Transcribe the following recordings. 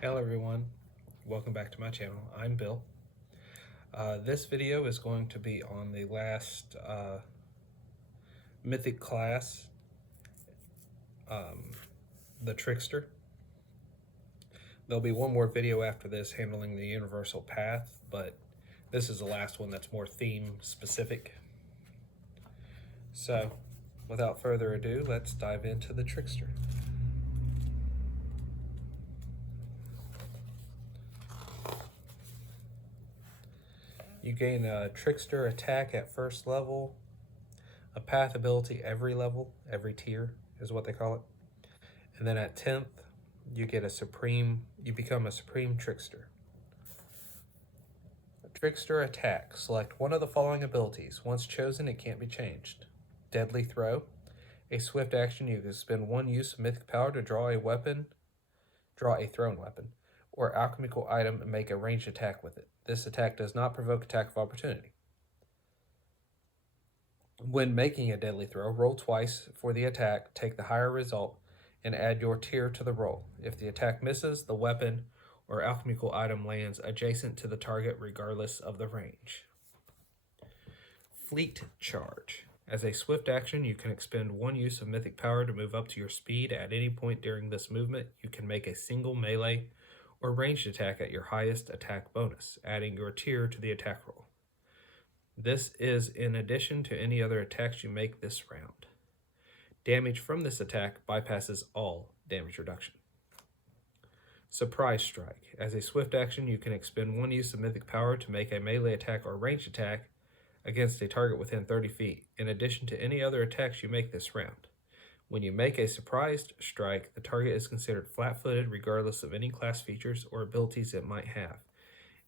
Hello everyone, welcome back to my channel. I'm Bill. This video is going to be on the last Mythic class, the Trickster. There'll be one more video after this handling the Universal Path, but this is the last one that's more theme specific. So, without further ado, let's dive into the Trickster. You gain a Trickster attack at first level, a path ability every level, every tier is what they call it. And then at 10th, you become a Supreme Trickster. A Trickster attack. Select one of the following abilities. Once chosen, it can't be changed. Deadly Throw. A swift action, you can spend one use of Mythic Power to draw a thrown weapon, or alchemical item and make a ranged attack with it. This attack does not provoke attack of opportunity. When making a Deadly Throw, roll twice for the attack, take the higher result, and add your tier to the roll. If the attack misses, the weapon or alchemical item lands adjacent to the target regardless of the range. Fleet Charge. As a swift action, you can expend one use of Mythic Power to move up to your speed. At any point during this movement, you can make a single melee or ranged attack at your highest attack bonus, adding your tier to the attack roll. This is in addition to any other attacks you make this round. Damage from this attack bypasses all damage reduction. Surprise Strike. As a swift action, you can expend one use of Mythic Power to make a melee attack or ranged attack against a target within 30 feet, in addition to any other attacks you make this round. When you make a surprised strike, the target is considered flat-footed regardless of any class features or abilities it might have,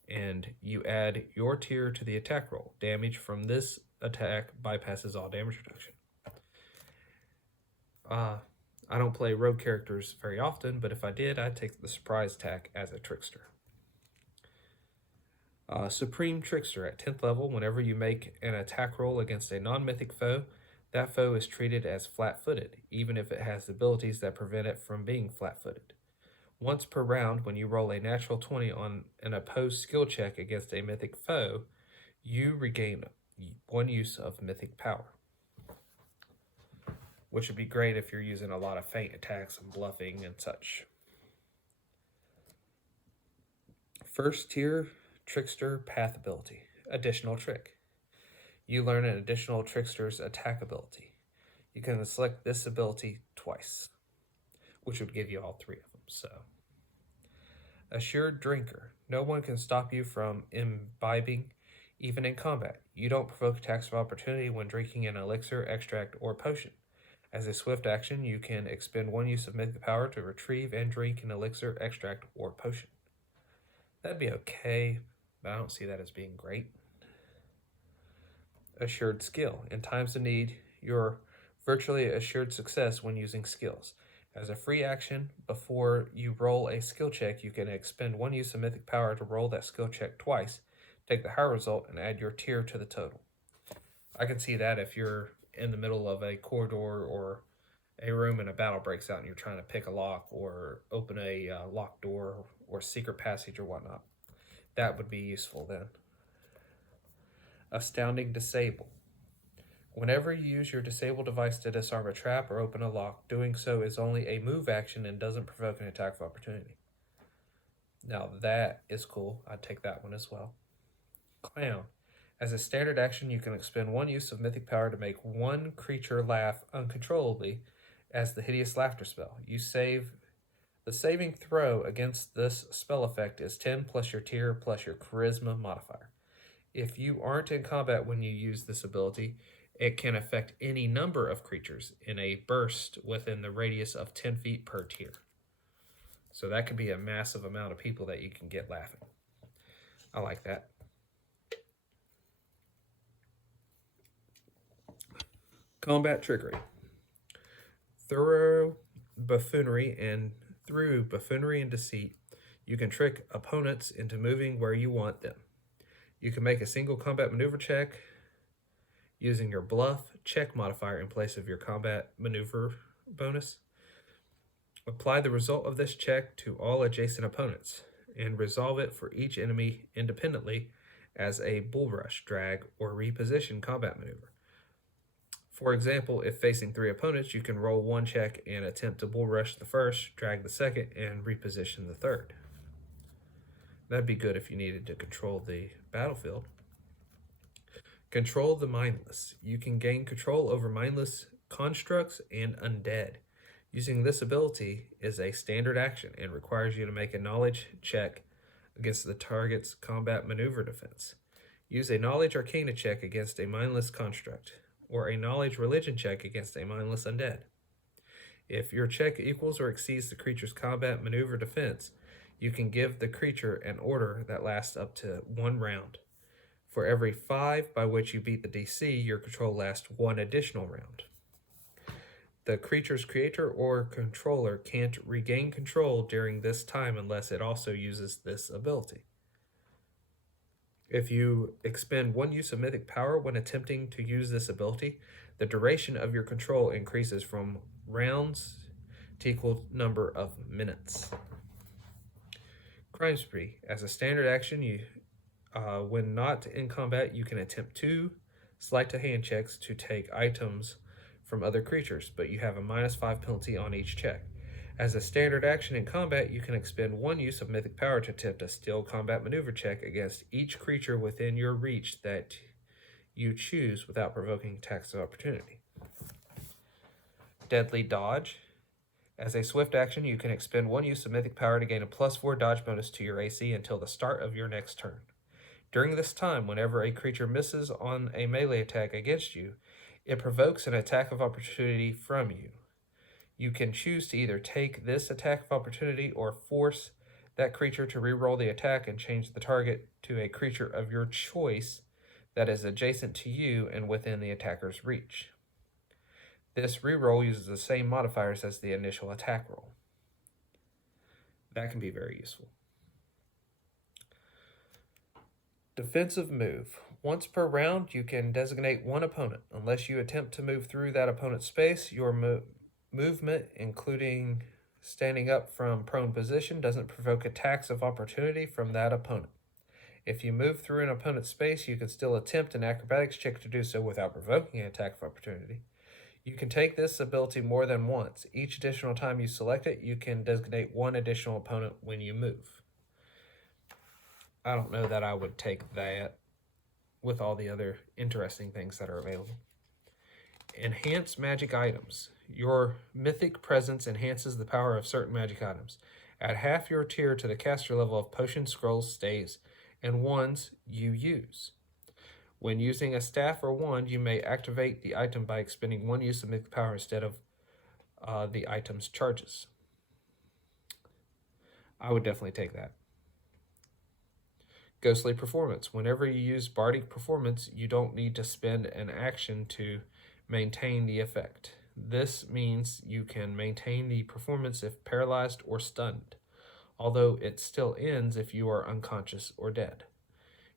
and you add your tier to the attack roll. Damage from this attack bypasses all damage reduction. I don't play rogue characters very often, but if I did, I'd take the surprise attack as a trickster. Supreme Trickster. At 10th level, whenever you make an attack roll against a non-mythic foe, that foe is treated as flat-footed, even if it has abilities that prevent it from being flat-footed. Once per round, when you roll a natural 20 on an opposed skill check against a mythic foe, you regain one use of Mythic Power, which would be great if you're using a lot of feint attacks and bluffing and such. First tier Trickster Path ability. Additional Trick. You learn an additional Trickster's attack ability. You can select this ability twice, which would give you all three of them. So, Assured Drinker. No one can stop you from imbibing, even in combat. You don't provoke attacks of opportunity when drinking an elixir, extract, or potion. As a swift action, you can expend one use of Mythic Power to retrieve and drink an elixir, extract, or potion. That'd be okay, but I don't see that as being great. Assured Skill. In times of need, you're virtually assured success when using skills. As a free action, before you roll a skill check, you can expend one use of Mythic Power to roll that skill check twice, take the higher result, and add your tier to the total. I can see that if you're in the middle of a corridor or a room and a battle breaks out and you're trying to pick a lock or open a locked door or secret passage or whatnot. That would be useful then. Astounding Disable. Whenever you use your disable device to disarm a trap or open a lock, doing so is only a move action and doesn't provoke an attack of opportunity. Now that is cool. I'd take that one as well. Clown. As a standard action, you can expend one use of Mythic Power to make one creature laugh uncontrollably as the Hideous Laughter spell. The saving throw against this spell effect is 10 plus your tier plus your charisma modifier. If you aren't in combat when you use this ability, it can affect any number of creatures in a burst within the radius of 10 feet per tier. So that could be a massive amount of people that you can get laughing. I like that. Combat Trickery. Through buffoonery and deceit, you can trick opponents into moving where you want them. You can make a single combat maneuver check using your bluff check modifier in place of your combat maneuver bonus. Apply the result of this check to all adjacent opponents, and resolve it for each enemy independently as a bull rush, drag, or reposition combat maneuver. For example, if facing 3 opponents, you can roll 1 check and attempt to bull rush the first, drag the second, and reposition the third. That'd be good if you needed to control the battlefield. Control the mindless. You can gain control over mindless constructs and undead. Using this ability is a standard action and requires you to make a knowledge check against the target's combat maneuver defense. Use a knowledge arcana check against a mindless construct, or a knowledge religion check against a mindless undead. If your check equals or exceeds the creature's combat maneuver defense, you can give the creature an order that lasts up to 1 round. For every 5 by which you beat the DC, your control lasts 1 additional round. The creature's creator or controller can't regain control during this time unless it also uses this ability. If you expend 1 use of mythic power when attempting to use this ability, the duration of your control increases from rounds to equal number of minutes. Crime Spree. As a standard action, when not in combat, you can attempt 2 sleight-of-hand checks to take items from other creatures, but you have a -5 penalty on each check. As a standard action in combat, you can expend 1 use of mythic power to attempt a stealth combat maneuver check against each creature within your reach that you choose without provoking attacks of opportunity. Deadly Dodge. As a swift action, you can expend 1 use of mythic power to gain a +4 dodge bonus to your AC until the start of your next turn. During this time, whenever a creature misses on a melee attack against you, it provokes an attack of opportunity from you. You can choose to either take this attack of opportunity or force that creature to reroll the attack and change the target to a creature of your choice that is adjacent to you and within the attacker's reach. This reroll uses the same modifiers as the initial attack roll. That can be very useful. Defensive move. Once per round, you can designate 1 opponent. Unless you attempt to move through that opponent's space, your movement, including standing up from prone position, doesn't provoke attacks of opportunity from that opponent. If you move through an opponent's space, you can still attempt an acrobatics check to do so without provoking an attack of opportunity. You can take this ability more than once. Each additional time you select it, you can designate 1 additional opponent when you move. I don't know that I would take that with all the other interesting things that are available. Enhance magic items. Your mythic presence enhances the power of certain magic items. Add half your tier to the caster level of potions, scrolls, staves, and wands you use. When using a staff or wand, you may activate the item by expending 1 use of mythic power instead of the item's charges. I would definitely take that. Ghostly Performance. Whenever you use Bardic Performance, you don't need to spend an action to maintain the effect. This means you can maintain the performance if paralyzed or stunned, although it still ends if you are unconscious or dead.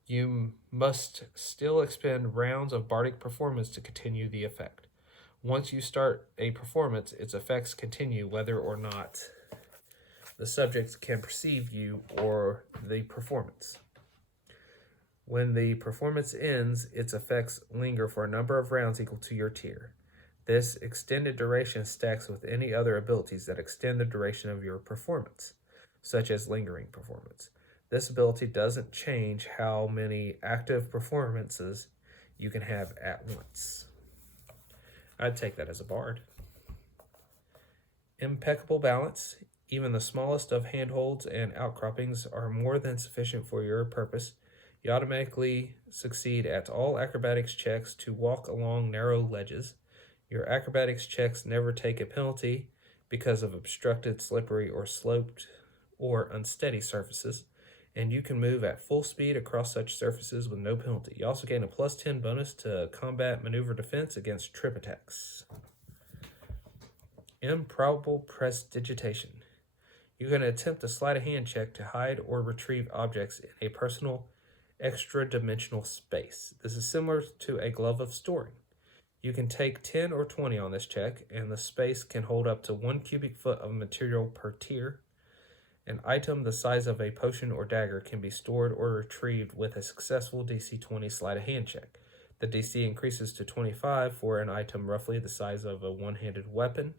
You must still expend rounds of Bardic Performance to continue the effect. Once you start a performance, its effects continue whether or not the subject can perceive you or the performance. When the performance ends, its effects linger for a number of rounds equal to your tier. This extended duration stacks with any other abilities that extend the duration of your performance, such as lingering performance. This ability doesn't change how many active performances you can have at once. I'd take that as a bard. Impeccable Balance. Even the smallest of handholds and outcroppings are more than sufficient for your purpose. You automatically succeed at all acrobatics checks to walk along narrow ledges. Your acrobatics checks never take a penalty because of obstructed, slippery, or sloped or unsteady surfaces, and you can move at full speed across such surfaces with no penalty. You also gain a +10 bonus to combat maneuver defense against trip attacks. Improbable Prestidigitation. You can attempt a sleight-of-hand check to hide or retrieve objects in a personal extra-dimensional space. This is similar to a glove of storing. You can take 10 or 20 on this check, and the space can hold up to 1 cubic foot of material per tier. An item the size of a potion or dagger can be stored or retrieved with a successful DC 20 sleight of hand check. The DC increases to 25 for an item roughly the size of a one-handed weapon.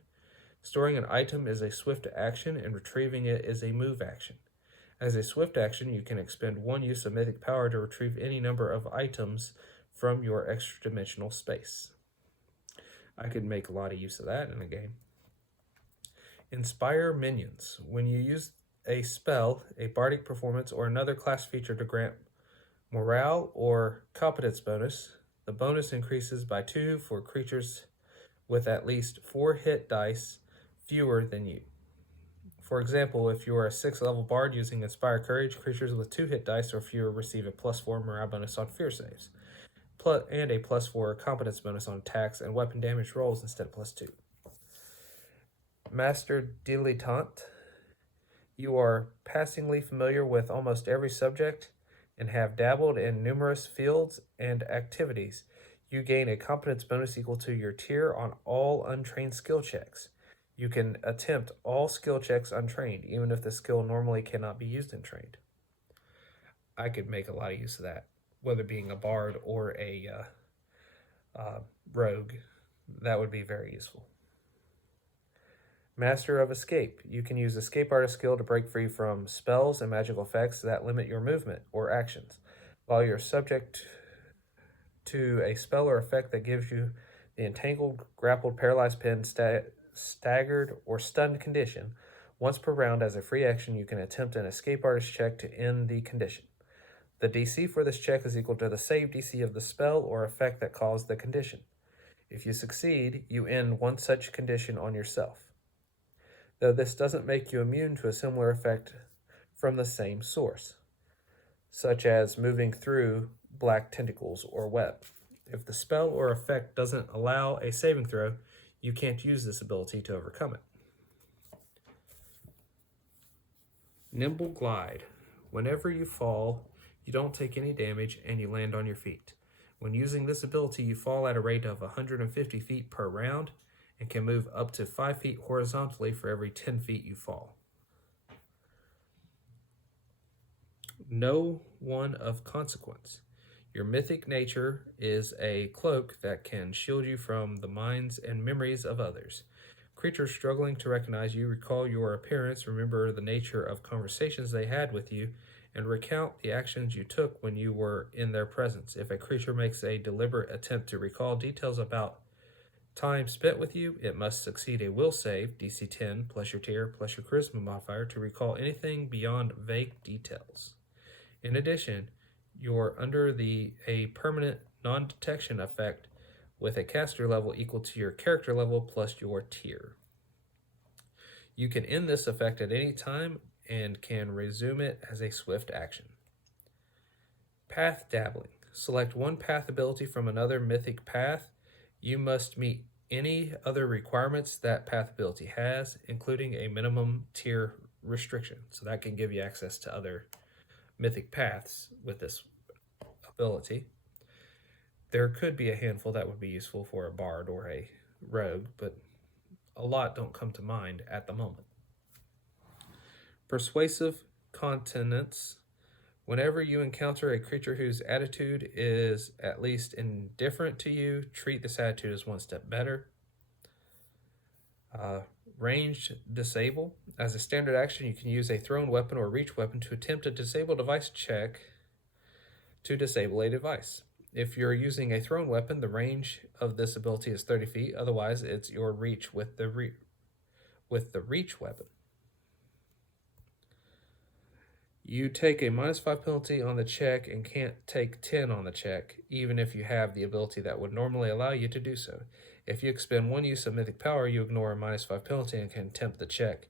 Storing an item is a swift action, and retrieving it is a move action. As a swift action, you can expend one use of mythic power to retrieve any number of items from your extra-dimensional space. I could make a lot of use of that in a game. Inspire minions. When you use a spell, a bardic performance, or another class feature to grant morale or competence bonus, the bonus increases by 2 for creatures with at least 4 hit dice fewer than you. For example, if you are a 6th level bard using Inspire Courage, creatures with 2 hit dice or fewer receive a +4 morale bonus on fear saves, and a +4 competence bonus on attacks and weapon damage rolls instead of +2. Master Dilettante. You are passingly familiar with almost every subject and have dabbled in numerous fields and activities. You gain a competence bonus equal to your tier on all untrained skill checks. You can attempt all skill checks untrained, even if the skill normally cannot be used in trained. I could make a lot of use of that, whether being a bard or a rogue. That would be very useful. Master of Escape. You can use Escape Artist skill to break free from spells and magical effects that limit your movement or actions. While you're subject to a spell or effect that gives you the entangled, grappled, paralyzed, pinned, staggered, or stunned condition, once per round as a free action, you can attempt an Escape Artist check to end the condition. The DC for this check is equal to the save DC of the spell or effect that caused the condition. If you succeed, you end one such condition on yourself, though this doesn't make you immune to a similar effect from the same source, such as moving through black tentacles or web. If the spell or effect doesn't allow a saving throw, you can't use this ability to overcome it. Nimble Glide. Whenever you fall, you don't take any damage and you land on your feet. When using this ability, you fall at a rate of 150 feet per round and can move up to 5 feet horizontally for every 10 feet you fall. No one of consequence. Your mythic nature is a cloak that can shield you from the minds and memories of others. Creatures struggling to recognize you recall your appearance, remember the nature of conversations they had with you, and recount the actions you took when you were in their presence. If a creature makes a deliberate attempt to recall details about time spent with you, it must succeed a will save, DC 10, plus your tier, plus your charisma modifier, to recall anything beyond vague details. In addition, you're under a permanent non-detection effect with a caster level equal to your character level plus your tier. You can end this effect at any time and can resume it as a swift action. Path Dabbling. Select one path ability from another mythic path. You must meet any other requirements that path ability has, including a minimum tier restriction. So that can give you access to other mythic paths with this ability. There could be a handful that would be useful for a bard or a rogue, but a lot don't come to mind at the moment. Persuasive Continence. Whenever you encounter a creature whose attitude is at least indifferent to you, treat this attitude as one step better. Ranged Disable. As a standard action, you can use a thrown weapon or reach weapon to attempt a disable device check to disable a device. If you're using a thrown weapon, the range of this ability is 30 feet. Otherwise, it's your reach with the reach weapon. You take a -5 penalty on the check and can't take 10 on the check, even if you have the ability that would normally allow you to do so. If you expend one use of mythic power, you ignore a -5 penalty and can attempt the check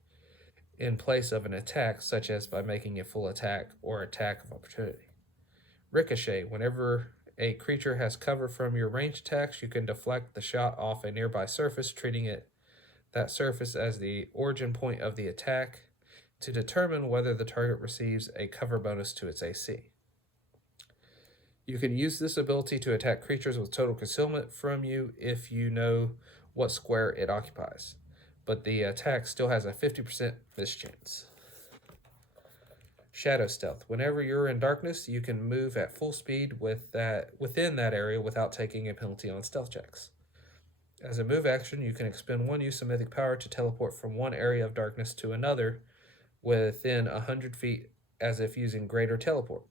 in place of an attack, such as by making a full attack or attack of opportunity. Ricochet. Whenever a creature has cover from your ranged attacks, you can deflect the shot off a nearby surface, treating that surface as the origin point of the attack to determine whether the target receives a cover bonus to its AC. You can use this ability to attack creatures with total concealment from you if you know what square it occupies, but the attack still has a 50% miss chance. Shadow Stealth. Whenever you're in darkness, you can move at full speed within that area without taking a penalty on stealth checks. As a move action, you can expend one use of Mythic Power to teleport from one area of darkness to another within 100 feet as if using Greater Teleport.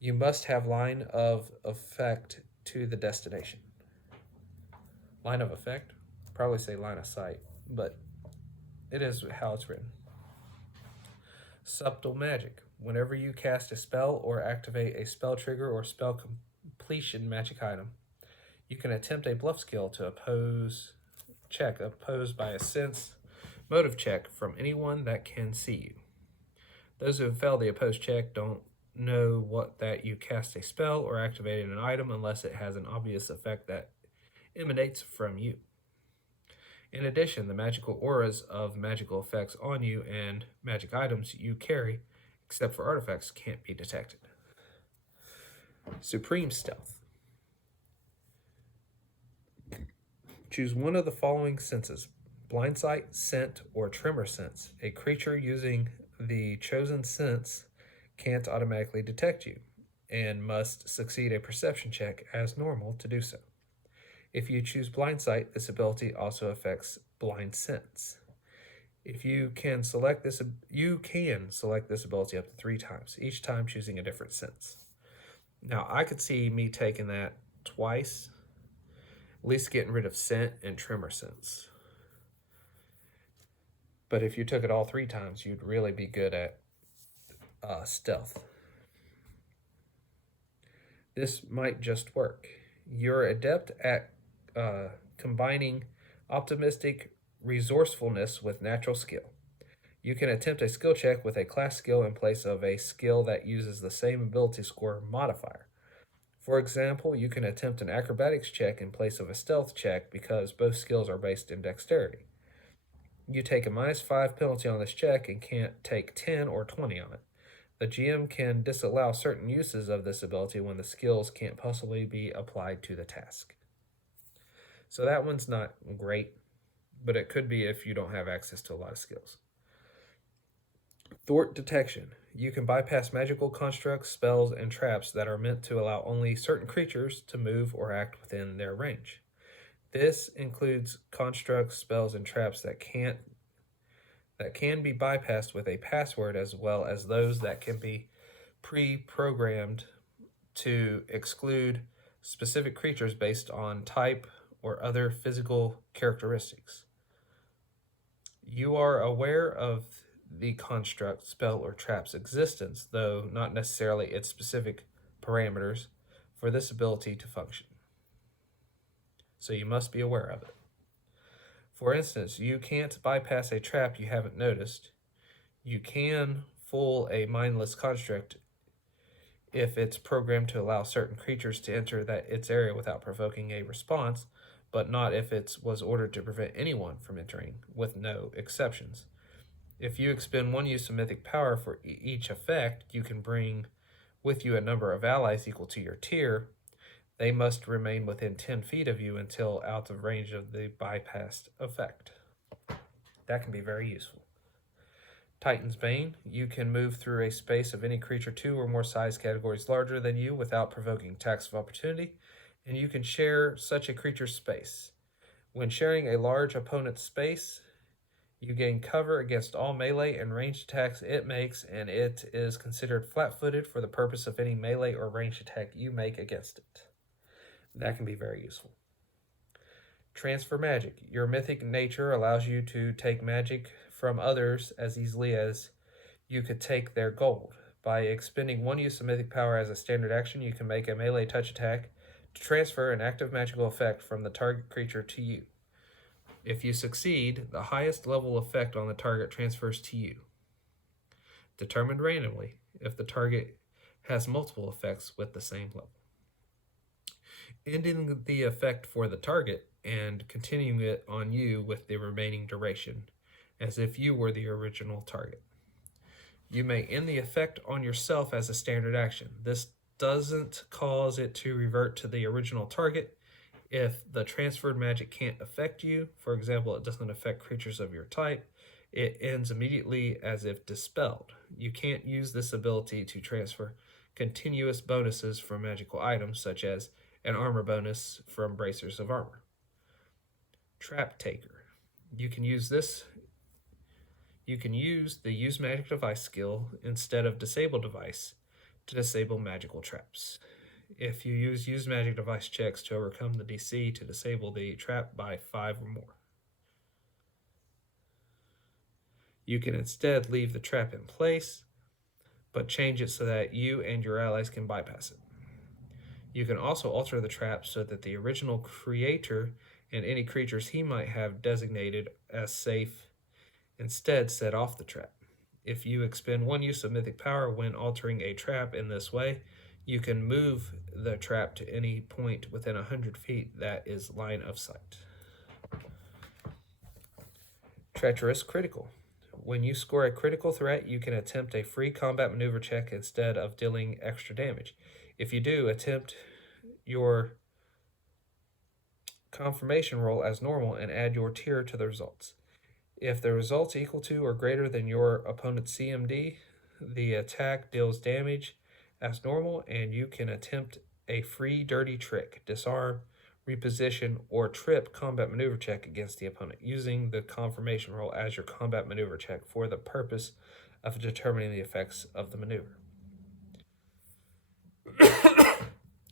You must have line of effect to the destination. Line of effect? Probably say line of sight, but it is how it's written. Subtle Magic. Whenever you cast a spell or activate a spell trigger or spell completion magic item, you can attempt a bluff skill to opposed by a sense motive check from anyone that can see you. Those who have failed the opposed check don't know that you cast a spell or activated an item unless it has an obvious effect that emanates from you. In addition, the magical auras of magical effects on you and magic items you carry, except for artifacts, can't be detected. Supreme Stealth. Choose one of the following senses: blind sight, scent, or tremor sense. A creature using the chosen sense can't automatically detect you and must succeed a perception check as normal to do so. If you choose blind sight, this ability also affects blind sense. If you can select this ability up to 3 times, each time choosing a different sense. Now, I could see me taking that twice, at least getting rid of scent and tremor sense. But if you took it all 3 times, you'd really be good at stealth. This might just work. You're adept at combining optimistic resourcefulness with natural skill. You can attempt a skill check with a class skill in place of a skill that uses the same ability score modifier. For example, you can attempt an acrobatics check in place of a stealth check because both skills are based in dexterity. You take a -5 penalty on this check and can't take 10 or 20 on it. The GM can disallow certain uses of this ability when the skills can't possibly be applied to the task. So that one's not great, but it could be if you don't have access to a lot of skills. Thwart Detection. You can bypass magical constructs, spells, and traps that are meant to allow only certain creatures to move or act within their range. This includes constructs, spells, and traps that can be bypassed with a password, as well as those that can be pre-programmed to exclude specific creatures based on type or other physical characteristics. You are aware of the construct, spell, or trap's existence, though not necessarily its specific parameters for this ability to function. So you must be aware of it. For instance, you can't bypass a trap you haven't noticed. You can fool a mindless construct if it's programmed to allow certain creatures to enter its area without provoking a response, but not if it was ordered to prevent anyone from entering, with no exceptions. If you expend 1 use of Mythic Power for each effect, you can bring with you a number of allies equal to your tier. They must remain within 10 feet of you until out of range of the bypassed effect. That can be very useful. Titan's Bane. You can move through a space of any creature 2 or more size categories larger than you without provoking attacks of opportunity, and you can share such a creature's space. When sharing a large opponent's space, you gain cover against all melee and ranged attacks it makes, and it is considered flat-footed for the purpose of any melee or ranged attack you make against it. That can be very useful. Transfer Magic. Your mythic nature allows you to take magic from others as easily as you could take their gold. By expending 1 use of Mythic Power as a standard action, you can make a melee touch attack to transfer an active magical effect from the target creature to you. If you succeed, the highest level effect on the target transfers to you. Determined randomly if the target has multiple effects with the same level. Ending the effect for the target and continuing it on you with the remaining duration, as if you were the original target. You may end the effect on yourself as a standard action. This doesn't cause it to revert to the original target. If the transferred magic can't affect you, for example, it doesn't affect creatures of your type, it ends immediately as if dispelled. You can't use this ability to transfer continuous bonuses from magical items, such as an armor bonus from bracers of armor. Trap Taker. You can use the Use Magic Device skill instead of Disable Device to disable magical traps. If you use Magic Device checks to overcome the DC to disable the trap by 5 or more. You can instead leave the trap in place, but change it so that you and your allies can bypass it. You can also alter the trap so that the original creator and any creatures he might have designated as safe instead set off the trap. If you expend 1 use of Mythic Power when altering a trap in this way, you can move the trap to any point within 100 feet that is line of sight. Treacherous Critical. When you score a critical threat, you can attempt a free combat maneuver check instead of dealing extra damage. If you do, attempt your confirmation roll as normal and add your tier to the results. If the results equal to or greater than your opponent's CMD, the attack deals damage as normal, and you can attempt a free dirty trick, disarm, reposition, or trip combat maneuver check against the opponent, using the confirmation roll as your combat maneuver check for the purpose of determining the effects of the maneuver.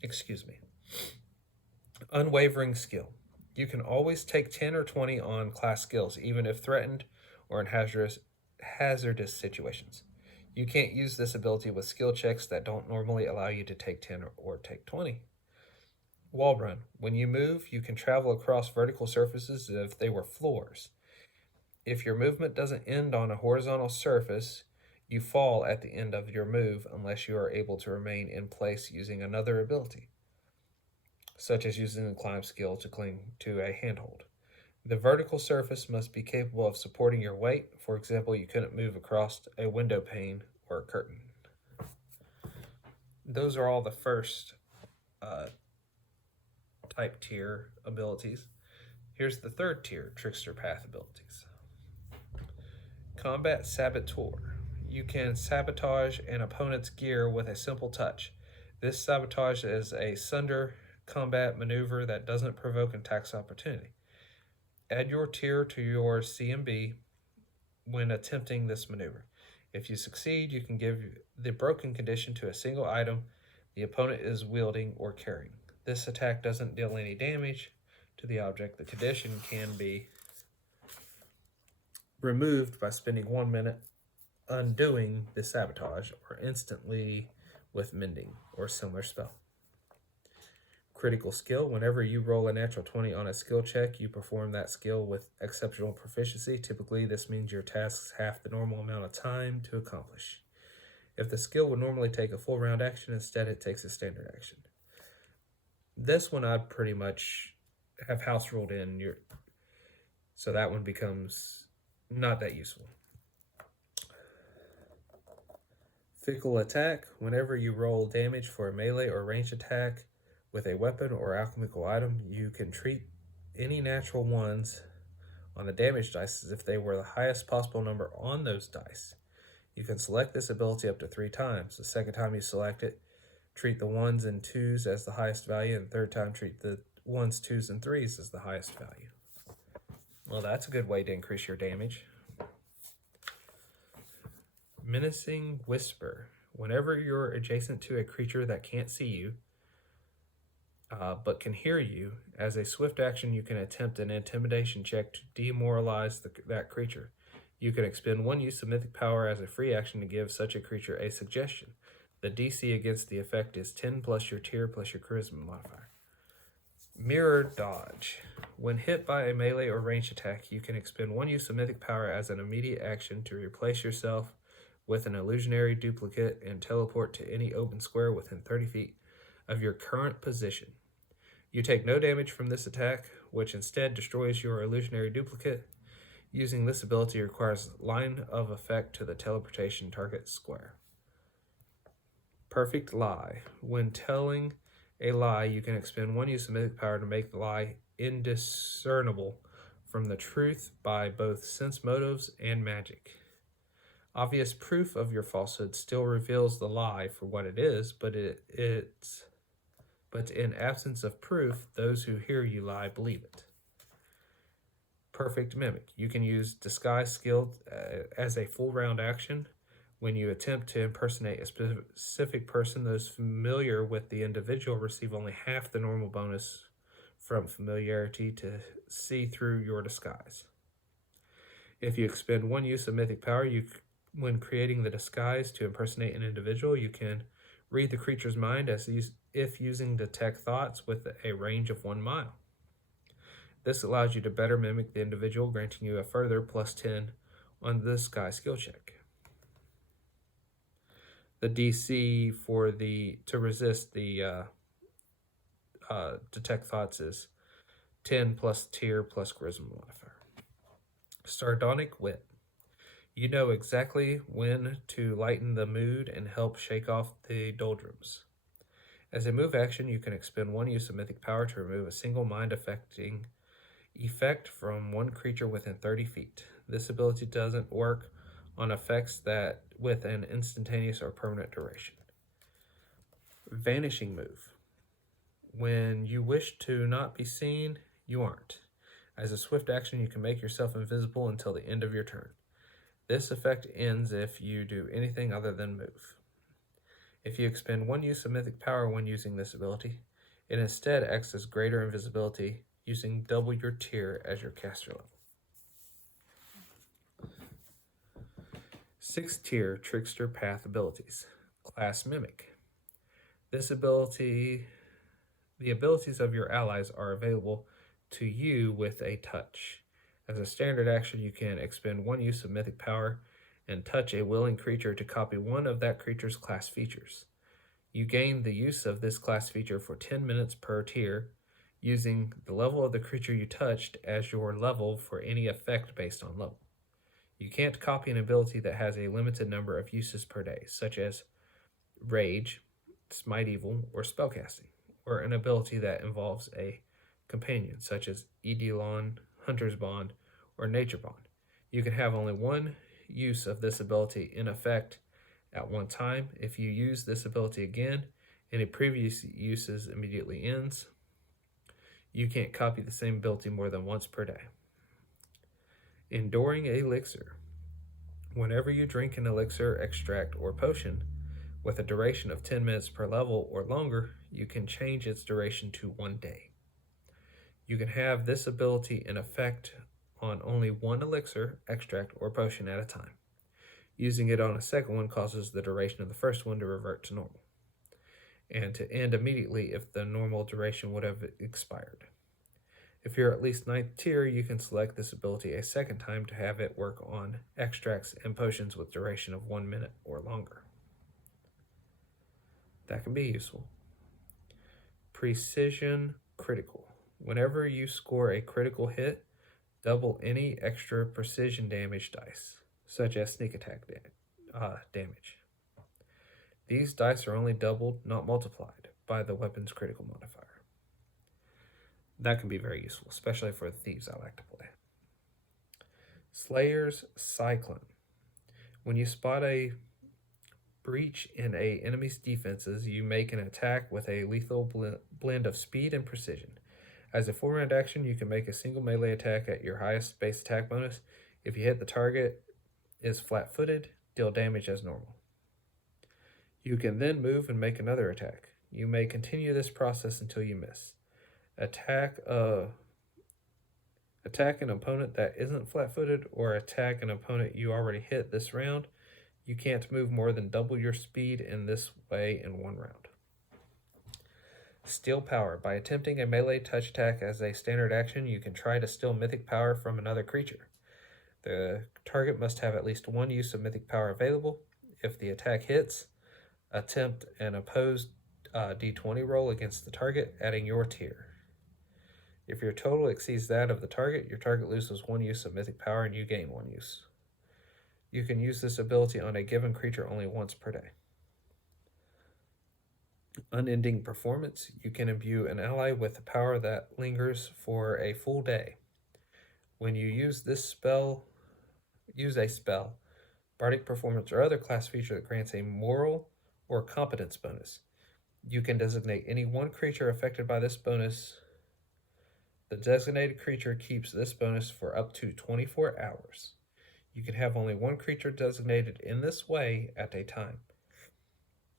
Excuse me. Unwavering Skill. You can always take 10 or 20 on class skills, even if threatened or in hazardous situations. You can't use this ability with skill checks that don't normally allow you to take 10 or take 20. Wall Run. When you move, you can travel across vertical surfaces as if they were floors. If your movement doesn't end on a horizontal surface, you fall at the end of your move unless you are able to remain in place using another ability, such as using the climb skill to cling to a handhold. The vertical surface must be capable of supporting your weight. For example, you couldn't move across a window pane or a curtain. Those are all the first type tier abilities. Here's the third tier, Trickster Path abilities. Combat Saboteur. You can sabotage an opponent's gear with a simple touch. This sabotage is a sunder combat maneuver that doesn't provoke an attack opportunity. Add your tier to your CMB when attempting this maneuver. If you succeed, you can give the broken condition to a single item the opponent is wielding or carrying. This attack doesn't deal any damage to the object. The condition can be removed by spending 1 minute undoing the sabotage or instantly with mending or similar spell. Critical Skill. Whenever you roll a natural 20 on a skill check, you perform that skill with exceptional proficiency. Typically, this means your tasks half the normal amount of time to accomplish. If the skill would normally take a full round action, instead it takes a standard action. This one I'd pretty much have house ruled in, so that one becomes not that useful. Fickle Attack. Whenever you roll damage for a melee or ranged attack with a weapon or alchemical item, you can treat any natural ones on the damage dice as if they were the highest possible number on those dice. You can select this ability up to 3 times. The second time you select it, treat the 1s and 2s as the highest value, and the third time treat the 1s, 2s, and 3s as the highest value. Well, that's a good way to increase your damage. Menacing Whisper. Whenever you're adjacent to a creature that can't see you, but can hear you, as a swift action you can attempt an intimidation check to demoralize that creature. You can expend 1 use of Mythic Power as a free action to give such a creature a suggestion. The DC against the effect is 10 plus your tier plus your charisma modifier. Mirror Dodge. When hit by a melee or ranged attack, you can expend 1 use of Mythic Power as an immediate action to replace yourself with an illusionary duplicate and teleport to any open square within 30 feet of your current position. You take no damage from this attack, which instead destroys your illusionary duplicate. Using this ability requires line of effect to the teleportation target square. Perfect lie. When telling a lie, you can expend 1 use of mythic power to make the lie indiscernible from the truth by both sense motives and magic. Obvious proof of your falsehood still reveals the lie for what it is, but in absence of proof, those who hear you lie believe it. Perfect mimic. You can use disguise skill as a full round action. When you attempt to impersonate a specific person, those familiar with the individual receive only half the normal bonus from familiarity to see through your disguise. If you expend 1 use of mythic power, when creating the disguise to impersonate an individual, you can read the creature's mind as if using detect thoughts with a range of 1 mile. This allows you to better mimic the individual, granting you a further +10 on the disguise skill check. The DC to resist the detect thoughts is 10 plus tier plus charisma modifier. Sardonic wit. You know exactly when to lighten the mood and help shake off the doldrums. As a move action, you can expend 1 use of mythic power to remove a single mind affecting effect from one creature within 30 feet. This ability doesn't work on effects that with an instantaneous or permanent duration. Vanishing move. When you wish to not be seen, you aren't. As a swift action, you can make yourself invisible until the end of your turn. This effect ends if you do anything other than move. If you expend 1 use of mythic power when using this ability, it instead acts as greater invisibility, using double your tier as your caster level. 6th tier trickster path abilities. Class Mimic. This ability, the abilities of your allies are available to you with a touch. As a standard action, you can expend 1 use of mythic power and touch a willing creature to copy one of that creature's class features. You gain the use of this class feature for 10 minutes per tier, using the level of the creature you touched as your level for any effect based on level. You can't copy an ability that has a limited number of uses per day, such as Rage, Smite Evil, or Spellcasting, or an ability that involves a companion, such as Eidolon, Hunter's Bond, or Nature Bond. You can have only 1 use of this ability in effect at one time. If you use this ability again, any previous uses immediately ends. You can't copy the same ability more than once per day. Enduring Elixir. Whenever you drink an elixir, extract, or potion with a duration of 10 minutes per level or longer, you can change its duration to 1 day. You can have this ability in effect on only 1 elixir, extract, or potion at a time. Using it on a second one causes the duration of the first one to revert to normal, and to end immediately if the normal duration would have expired. If you're at least 9th tier, you can select this ability a second time to have it work on extracts and potions with duration of 1 minute or longer. That can be useful. Precision critical. Whenever you score a critical hit, double any extra precision damage dice, such as sneak attack damage. These dice are only doubled, not multiplied, by the weapon's critical modifier. That can be very useful, especially for the thieves I like to play. Slayer's Cyclone. When you spot a breach in an enemy's defenses, you make an attack with a lethal blend of speed and precision. As a 4-round action, you can make a single melee attack at your highest base attack bonus. If you hit the target is flat-footed, deal damage as normal. You can then move and make another attack. You may continue this process until you miss. Attack an opponent that isn't flat-footed, or attack an opponent you already hit this round. You can't move more than double your speed in this way in 1 round. Steal power. By attempting a melee touch attack as a standard action, you can try to steal mythic power from another creature. The target must have at least 1 use of mythic power available. If the attack hits, attempt an opposed d20 roll against the target, adding your tier. If your total exceeds that of the target, your target loses 1 use of mythic power and you gain 1 use. You can use this ability on a given creature only once per day. Unending performance. You can imbue an ally with a power that lingers for a full day. When you use a spell, bardic performance, or other class feature that grants a moral or competence bonus. You can designate any one creature affected by this bonus. The designated creature keeps this bonus for up to 24 hours. You can have only one creature designated in this way at a time.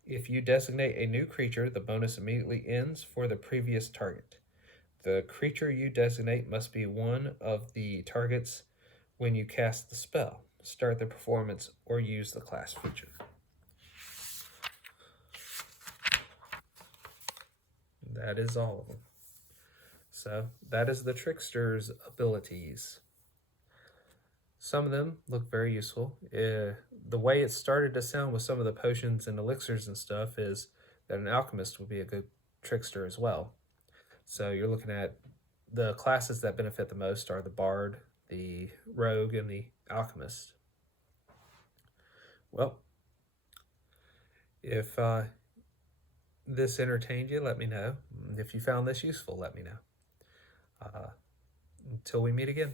If you designate a new creature, the bonus immediately ends for the previous target. The creature you designate must be one of the targets when you cast the spell, start the performance, or use the class feature. That is all of them. So that is the trickster's abilities. Some of them look very useful. The way it started to sound with some of the potions and elixirs and stuff is that an alchemist would be a good trickster as well. So you're looking at the classes that benefit the most are the bard, the rogue, and the alchemist. Well, if this entertained you, let me know. If you found this useful, let me know. Until we meet again.